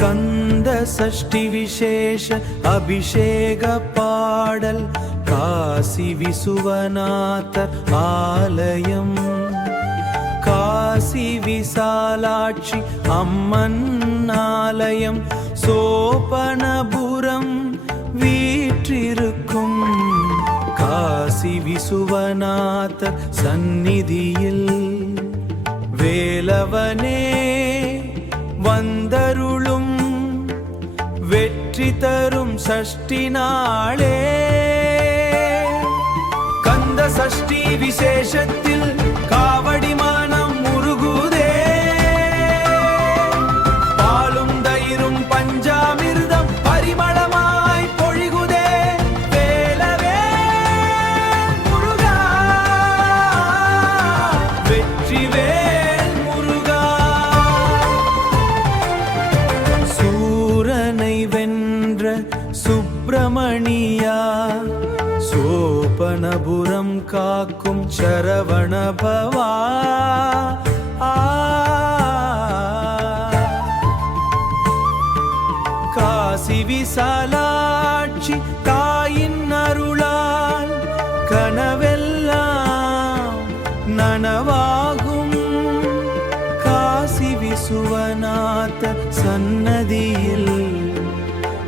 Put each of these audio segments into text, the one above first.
கந்த சஷ்டி விசேஷ அபிஷேக பாடல் காசி விசுவநாதர் ஆலயம் காசி விசாலாட்சி அம்மன் ஆலயம் சோபனபுரம் வீற்றிருக்கும் காசி விசுவநாதர் சந்நிதியில் வேலவனே வந்தருளும் வெற்றி தரும் சஷ்டி நாளே கந்த சஷ்டி விசேஷத்தில் காவடி மனம் முருகுதே பாலும் தயிரும் பஞ்சாமிர்தம் பரிமளமாய் பொழிகுதே வேலவே முருகா வெற்றிவேல் முருகா சூரனை வென்ற சுப்பிரமணியா சோபனபுரம் காக்கும் சரவணபவா காசி விசாலாட்சி தாயின் அருளால் கனவெல்லாம் நனவாகும் காசி விசுவநாத சன்னதியில்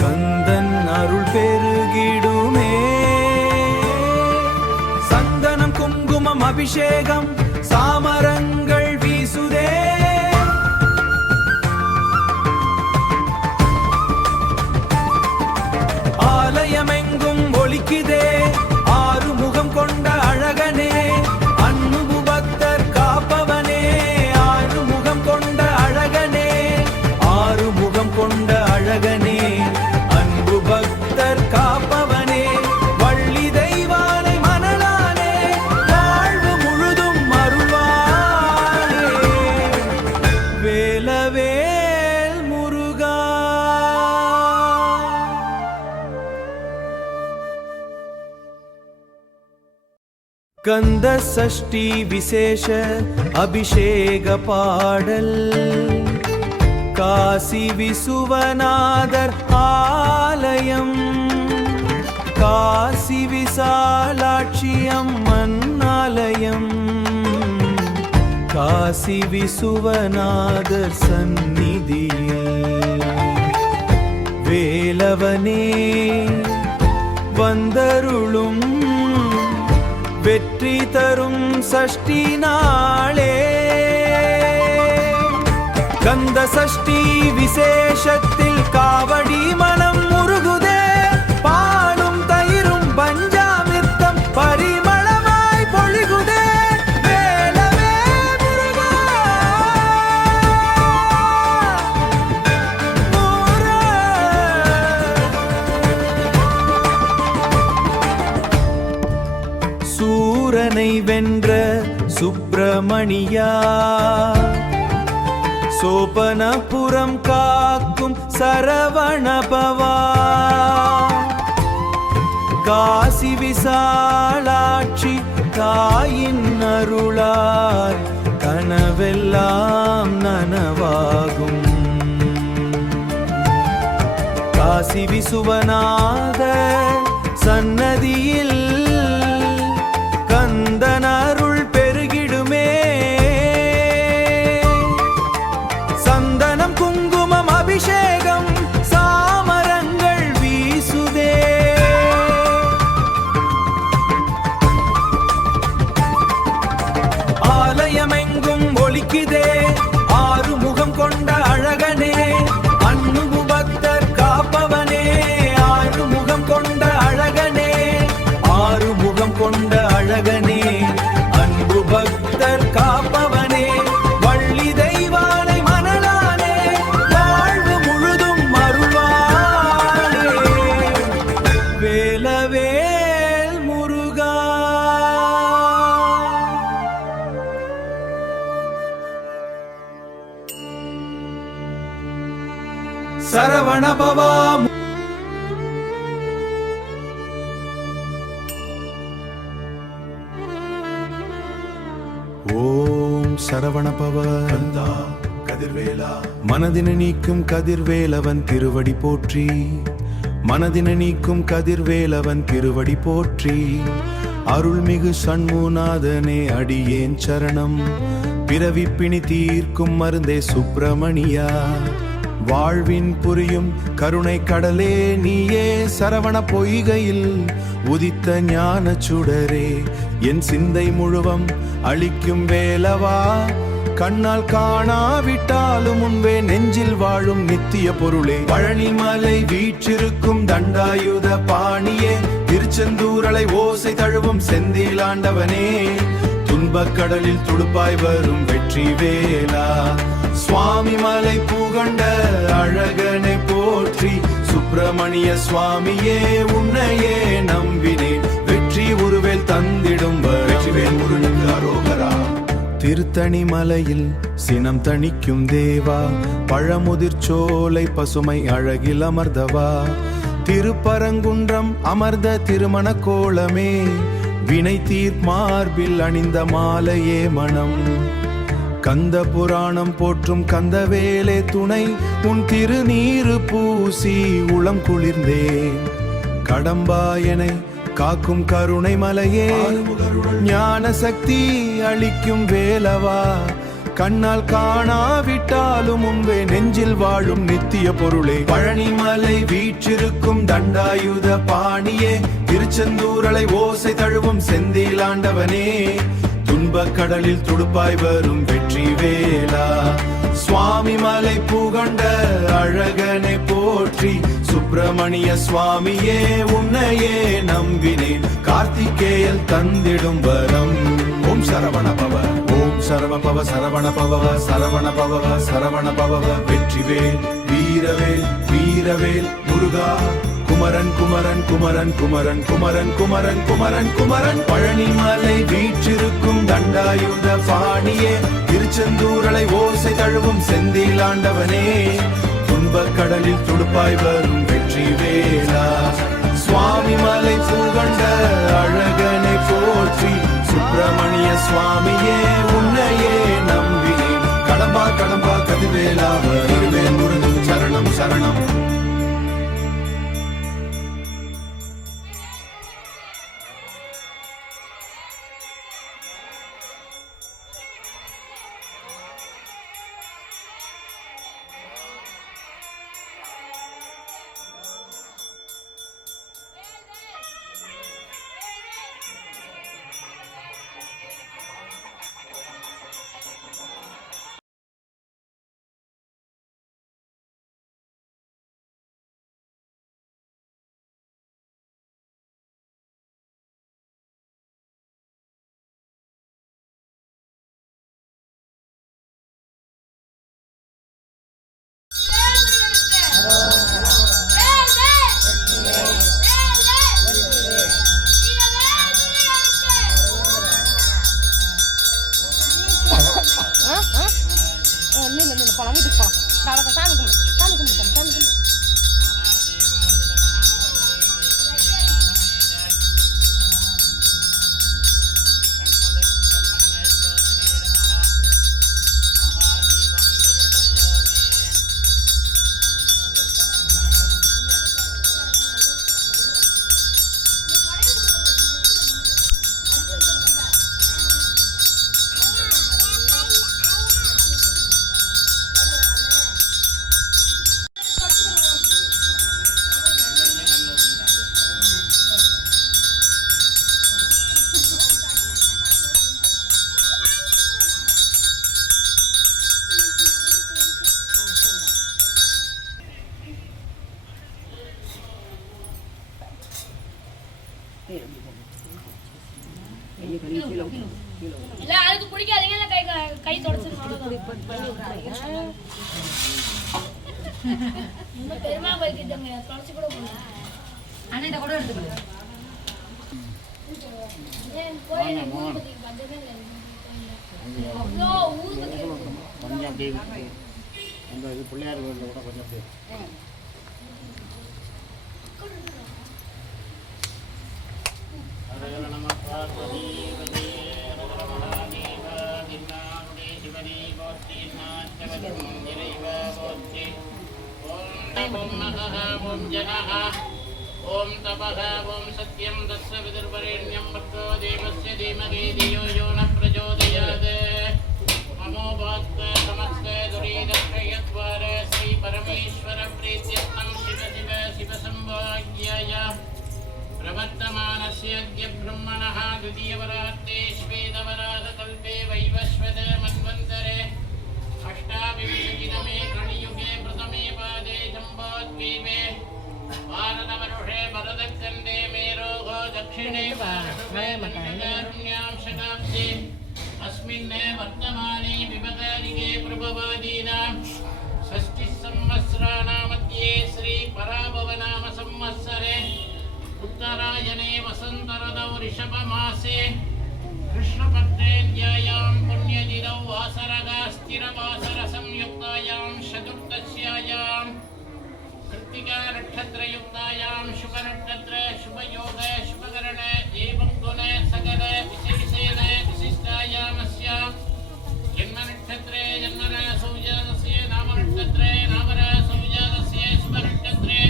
கந்தன் அருள் பெருகிடுமே சந்தனம் குங்குமம் அபிஷேகம் சாமரங்கள் வீசுதே ஆலயமெங்கும் ஒலிக்குதே ஆறுமுகம் கொண்ட அழகனே அன்பு பக்தர் காப்பவனே ஆறுமுகம் கொண்ட அழகனே ஆறுமுகம் கொண்ட அழகனே அன்பு பக்தர் காப்பவனே வள்ளி தெய்வானை மணலானே வாழ்வு முழுதும் அருள்வானே வேலவேல் முருகா கந்த சஷ்டி விசேஷ அபிஷேக பாடல் காசி விசுவநாதர் ஆலயம் காசி விசாலாட்சி அம்மன் ஆலயம் காசி விசுவநாதர் சந்நிதியில் வேலவனே வந்தருளும் வெற்றி தரும் சஷ்டி நாளே கந்த சஷ்டி விசேஷத்தில் காவடி மனம் முருகுதே பாலும் தயிரும் பஞ்சாமிர்தம் பரிமளமாய் பொழிகுதே வேலவே முருகா சூரனை வென்ற சுப்பிரமணியா சோபனபுரம் காக்கும் சரவணபவா காசி விசாலாட்சி தாயின் அருளால் கனவெல்லாம் நனவாகும் காசி விசுவநாத சன்னதியில் கந்தன் அருள் பெருகிடுமே சந்தனம் குங்குமம் அபிஷேகம் சாமரங்கள் வீசுதே ஆலயமெங்கும் ஒலிக்குதே ஆறுமுகம் கொண்ட அழகனே அன்பு பக்தர் காப்பவனே ஆறுமுகம் கொண்ட அழகனே ஆறுமுகம் கொண்ட அழகனே அன்பு பக்தர் காப்பவனே வள்ளி தெய்வானை மணலானே வாழ்வு முழுதும் அருள்வானே வேலவேல் முருகா சரவணபவா ஓம் சரவணபவ கந்தா கதிர் கதிர்வேலா. மனதினை நீக்கும் கதிர்வேலவன் திருவடி போற்றி. மனதினை நீக்கும் கதிர்வேலவன் திருவடி போற்றி. அருள்மிகு சண்முநாதனே அடியேன் சரணம். பிறவி பிணி தீர்க்கும் மருந்தே சுப்பிரமணியா. வாழ்வின் புரியும் கருணை கடலே நீயே. சரவண பொய்கையில் உதித்த ஞான சுடரே. என் சிந்தை முழுவம் அளிக்கும் வேலவா. கண்ணால் காணாவிட்டாலும் முன்பே நெஞ்சில் வாழும் நித்திய பொருளே. பழனிமலை வீற்றிருக்கும் தண்டாயுத பாணியே. திருச்செந்தூரலை ஓசை தழுவும் செந்திலாண்டவனே. துன்பக் கடலில் துடுப்பாய் வரும் வெற்றி வேலா. சுவாமி மலை பூகண்ட அழகனை போற்றி. சுப்பிரமணிய சுவாமியே உன்னையே நம்பினேன். வெற்றி உருவேல் தந்திடும் வெற்றிவேல் முருகனுக்கு அரோகரா. திருத்தணி மலையில் சினம் தணிக்கும் தேவா. பழமுதிர் சோலை பசுமை அழகில் அமர்ந்தவா. திருப்பரங்குன்றம் அமர்ந்த திருமண கோலமே. வினை தீர்மார்பில் அணிந்த மாலையே மனம். கந்த புராணம் போற்றும் கந்தவேலே துணை. உன் திருநீரு பூசி உளம் குளிர்ந்தேன். கடம்பாயனை காக்கும் கருணை மலையே. ஞான சக்தி அளிக்கும் வேலவா. கண்ணால் காணாவிட்டாலும் முன்பே நெஞ்சில் வாழும் நித்திய பொருளே. பழனிமலை வீற்றிருக்கும் தண்டாயுத பாணியே. திருச்செந்தூரலை ஓசை தழுவும் செந்திலாண்டவனே. துன்பக் கடலில் துடுப்பாய் வரும் வெற்றி வேலா. சுவாமி மலை பூகண்ட அழகனை போற்றி. சுப்பிரமணிய சுவாமியே உன்னையே நம்பினேன். கார்த்திகேயல் தந்திடும் வரம். ஓம் சரவண பவ. ஓம் சரவ பவ சரவண பவ சரவண பவ சரவண பவ. வெற்றிவேல் வீரவேல் வீரவேல் முருகா. குமரன் குமரன் குமரன் குமரன் குமரன் குமரன் குமரன் குமரன். பழனிமலை வீற்றிருக்கும் தண்டாயுத பாணியே. திருச்செந்தூரலை ஓசை தழுவும் செந்திலாண்டவனே. துன்பக் கடலில் துடுப்பாய் வரும் வெற்றி வேலா. சுவாமி மலை பூகண்ட அழகனை போற்றி. சுப்பிரமணிய சுவாமியே உன்னையே நம்பினேன். கடம்பா கடம்பா கதிர்வேலா. திருவேல் முருகன் சரணம் சரணம். இல்ல அதுக்கு பிடிக்காதீங்க இல்ல கை தொடச்சிருங்க பெருமா போய்க்கிட்டங்க தொடச்சு கூட போங்க அண்ணன்ட்ட கூட எடுத்துக்கோ கோயில ஊதுபத்தி பஞ்சமே இல்ல நோ ஊதுபத்தி கொஞ்சம் அப்படியே அந்த இது பிள்ளையார் கோயில்ல கூட கொஞ்சம் அப்படியே அரே நம பார்வதி வதே நம மகாதேவ தின்னாருடைய சிவனே கோத்திநாத் ओम जनः ओम तपः ओम सत्यं तस्य विदुर्वरेण्यं भर्गो देवस्य धीमहि धियो यो न प्रचोदयात् नमो भगवते समस्ते दुरीदक्षयद्वार श्री परमेश्वर प्रीत्यर्थं शिव शिव शिव संवाज्ञाय प्रवर्तमानस्य अद्य ब्रह्मणः द्वितीयवरात्रे श्वेतवराहकल्पे वैवस्वत मन्वन्तरे अष्टाविंशतितमे कलियुगे प्रथमे पादे जम्बोद्वीपे भारतवर्षे भरतखण्डे मेरोगो दक्षिणे कारुण्यां शताब्दे अस्मिन् वर्तमाने विभकारिके प्रभवादीनां षष्ठिसंवत्सराणामध्ये श्री पराभवनाम संवत्सरे उत्तरायणे वसन्तऋतौ ऋषभमासे कृष्णपक्षेऽद्यायां पुण्यतिथौ वासरगास्थिरवासरसंयुक्तायां चतुर्दश्यायां कृत्तिका नक्षत्रयुक्तायां शुभनक्षत्र शुभयोग शुभकरण एवं गुण सकल विशेषेण विशिष्टायामस्यां जन्मनक्षत्रे जन्मरासौजातस्य नामनक्षत्रे नामरासौजातस्य शुभनक्षत्रे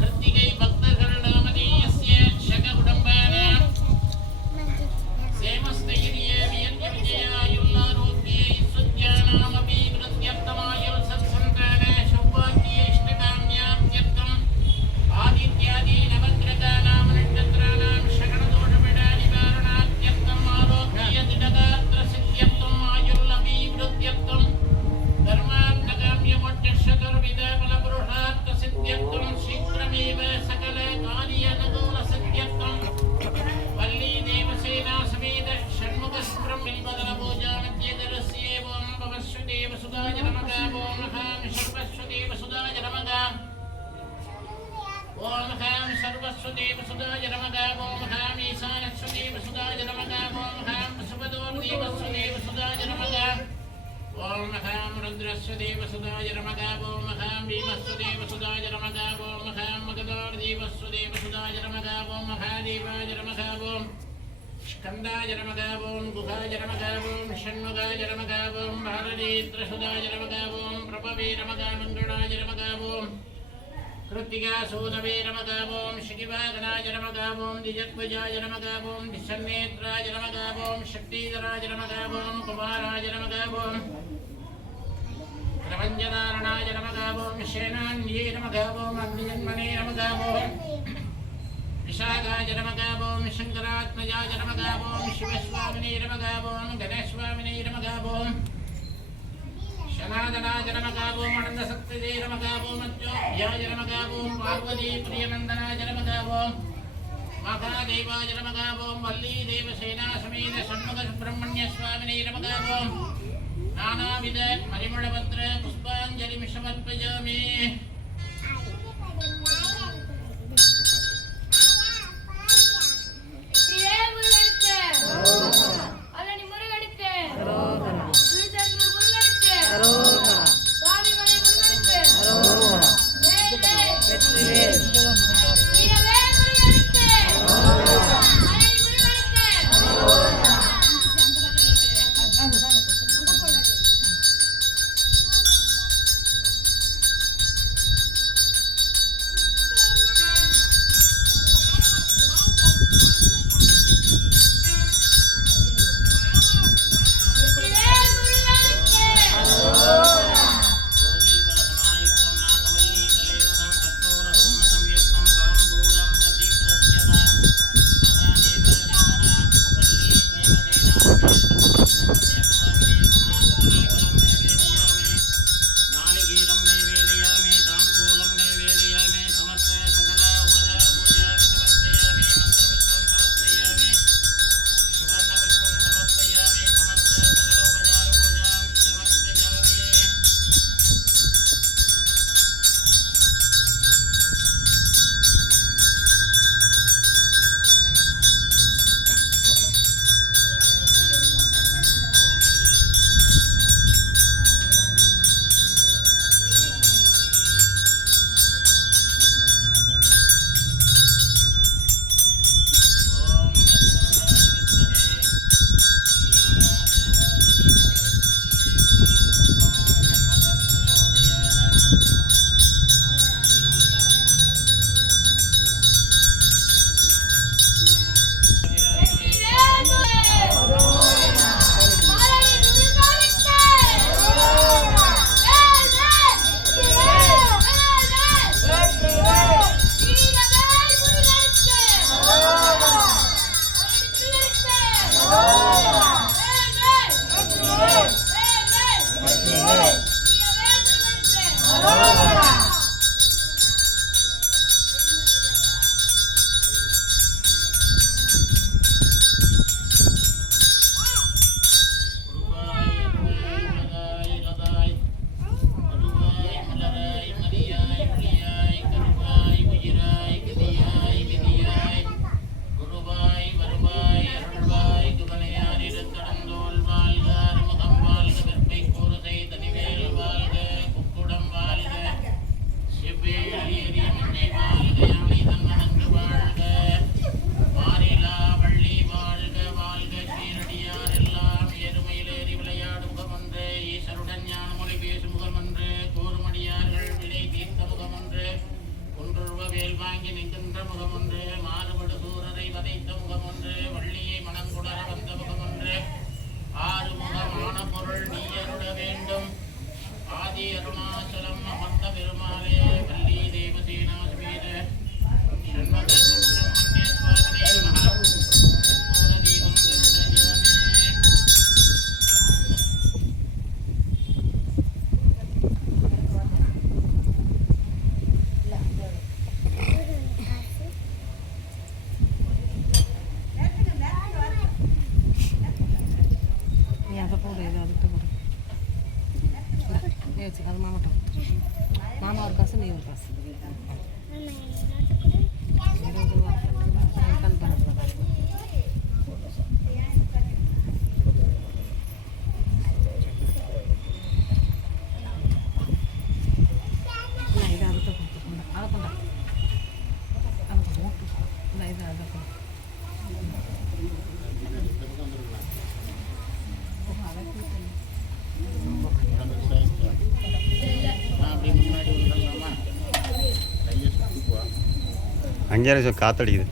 कृत्तिकै भक्तगणनामधेयस्य शतकुटुम्बानां सेमस्थैर्ये वीर्यविजयायुल्लारोग्ये ईश्वद्यानामभिवृद्ध्यर्थमायुः सत्सन्तान सौभाग्ये इष्टकाम्याप्त्यर्थम् आदित्यादि नवग्रहाणां नक्षत्राणां शकलदोषपीडानिवारणार्थम् आरोग्य दिनगात्रसिद्ध्यर्थम् आयुर्लभिवृद्ध्यर्थम् धर्मार्थकाम्यमोक्षचतुर्विधफलपुरुषार्थसिद्ध्यर्थं शीघ्रमेव सकलकार्यानुकूलसिद्ध्यर्थम् वल्ली देवसेना समेत षण्मुखस्ब्रह्मबदलपूजामध्येतरस्येवं भवस्वदेव सुधाय नमः ओं हां सर्वस्वदेव सुधाय नमः ओं हां सर्वस्वदेव सुधाय नमः ओं हां ईशानस्वदेव सुधाय नमः ओं हां पशुपतोर्देवस्वदेव सुधाय नमः ओं हां रुद्रस्वदेव सुधाय नमः ओं हां भीमस्वदेव सुधाय नमः ओं हां मगधोर्देवस्वदेव सुधाय नमः ओं महादेवाय नमः ओं स्कन्दाय नमः ओं गुहाय नमः ओं षण्मुखाय नमः ओं भारतीत्रसुधाय नमः ओं प्रभवे नमः मङ्गलाय नमः ओं कृत्तिकासूनवे नमः ओं शिखिवागनाय नमः ओं द्विजध्वजाय नमः ओं दिशन्नेत्राय नमः ओं शक्तिधराय नमः ओं कुमाराय नमः ओं प्रपञ्चनारायणाय नमः ओं सेनान्ये नमः ओं अग्निजन्मने नमः ओं विशाखाय नमः ओं शङ्करात्मजाय नमः ओं शिवस्वामिने नमः ओं गणेशस्वामिने नमः ओं शनादनाय नमः ओं अनन्दशक्तिदे नमः ओं अच्युताय नमः ओं पार्वतीप्रियनन्दनाय नमः ओं महादेवाय नमः ओं वल्लीदेवसेना समेत षण्मुखसुब्रह्मण्यस्वामिने नमः ओं नानाविध परिमलपत्र पुष्पाञ्जलिं समर्पयामि முகமொன்று மாறுபடு சூரரை வதைத்த முகமொன்று வள்ளியை மணங்குடர வந்த முகமொன்று ஆறுமுகமான பொருள் நீ அருள வேண்டும் ஆதி அருணாச்சலம் அமர்ந்த பெருமாளே வள்ளி தேவசேனா சுமேத ஷண்முக சுப்பிரமணிய சுவாமினே நமः கற்பூர தீபம் தரிசயாமி. நீ அதை போடு இது அதுக்கிட்ட போடு நீ வச்சு அது மாமாட்ட மாமா ஒரு காசு நீ ஒரு காசு 20 ரூபா கண் பண்ண இது அதுக்கு கொடுத்து அதை கொண்டா அதை போட்டு இல்லை இது அதை கொண்டு அப்படி முன்னாடி வந்துடலாமா கையை சுற்றி போ அங்கேயே காற்றடிக்குது.